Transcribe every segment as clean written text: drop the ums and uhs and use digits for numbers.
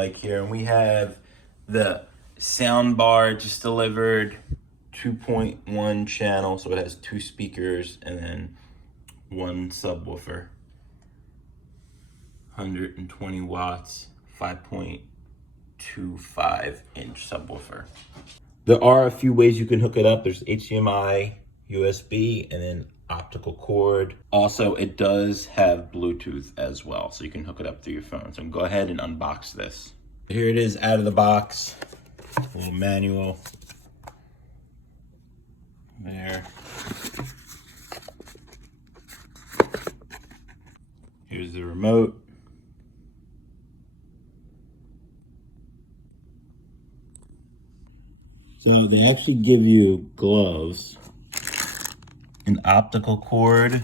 mic here, and we have the sound bar just delivered, 2.1 channel, so it has 2 speakers and then 1 subwoofer, 120 watts, 5.25 inch subwoofer. There are a few ways you can hook it up. There's HDMI, USB, and then optical cord. Also, it does have Bluetooth as well, so you can hook it up through your phone. So go ahead and unbox this. Here it is out of the box, a little manual. There. Here's the remote. So they actually give you gloves, an optical cord,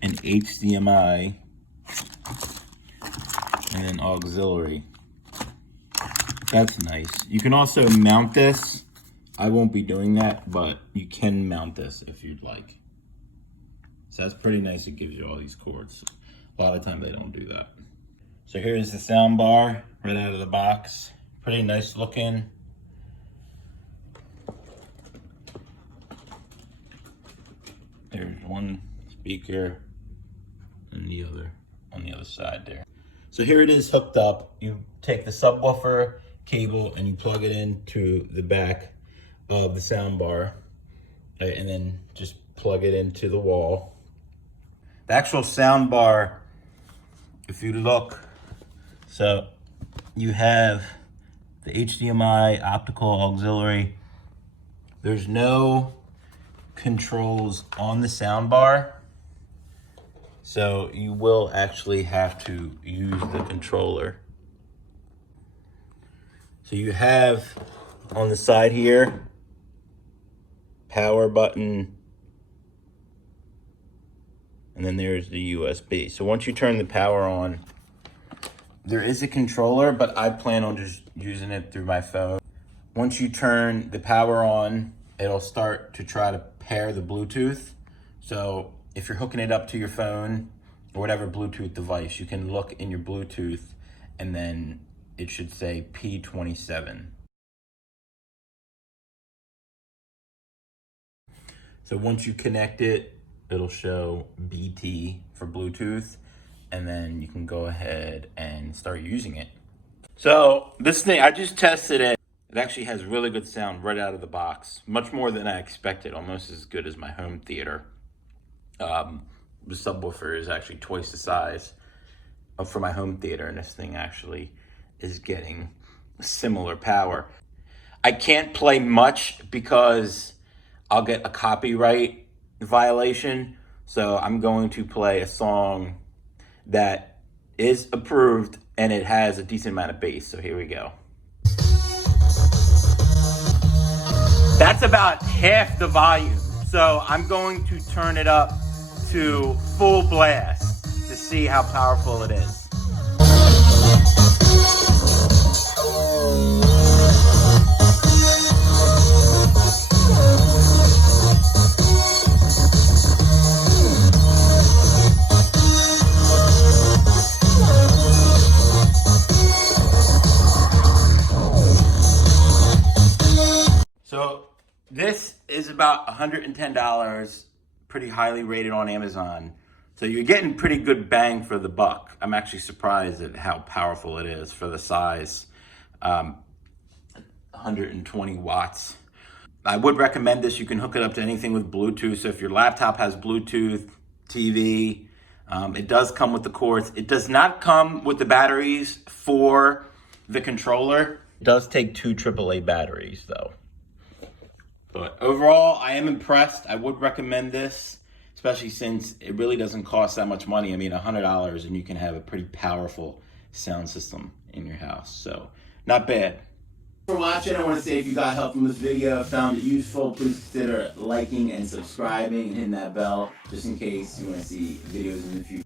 an HDMI, and an auxiliary. That's nice. You can also mount this. I won't be doing that, but you can mount this if you'd like. So that's pretty nice. It gives you all these cords. A lot of times they don't do that. So here's the sound bar right out of the box. Pretty nice looking. There's one speaker and the other on the other side there. So here it is hooked up. You take the subwoofer cable and you plug it into the back of the sound bar, right, and then just plug it into the wall. The actual sound bar, if you look, so you have the HDMI, optical, auxiliary. There's no controls on the sound bar, so you will actually have to use the controller. So you have on the side here, power button, and then there's the USB. So once you turn the power on, there is a controller, but I plan on just using it through my phone. Once you turn the power on, it'll start to try to pair the Bluetooth. So if you're hooking it up to your phone or whatever Bluetooth device, you can look in your Bluetooth and then it should say P27. So once you connect it, it'll show BT for Bluetooth, and then you can go ahead and start using it. So this thing, I just tested it. It actually has really good sound right out of the box. Much more than I expected, almost as good as my home theater. The subwoofer is actually twice the size for my home theater, and this thing actually is getting similar power. I can't play much because I'll get a copyright violation. So I'm going to play a song that is approved and it has a decent amount of bass. So here we go. That's about half the volume. So I'm going to turn it up to full blast to see how powerful it is. So this is about $110, pretty highly rated on Amazon. So you're getting pretty good bang for the buck. I'm actually surprised at how powerful it is for the size. 120 watts. I would recommend this. You can hook it up to anything with Bluetooth. So if your laptop has Bluetooth, TV, it does come with the cords. It does not come with the batteries for the controller. It does take 2 AAA batteries though. But overall, I am impressed. I would recommend this, especially since it really doesn't cost that much money. I mean, $100 and you can have a pretty powerful sound system in your house. So, not bad. For watching, I want to say if you got help from this video, found it useful, please consider liking and subscribing and hitting that bell just in case you want to see videos in the future.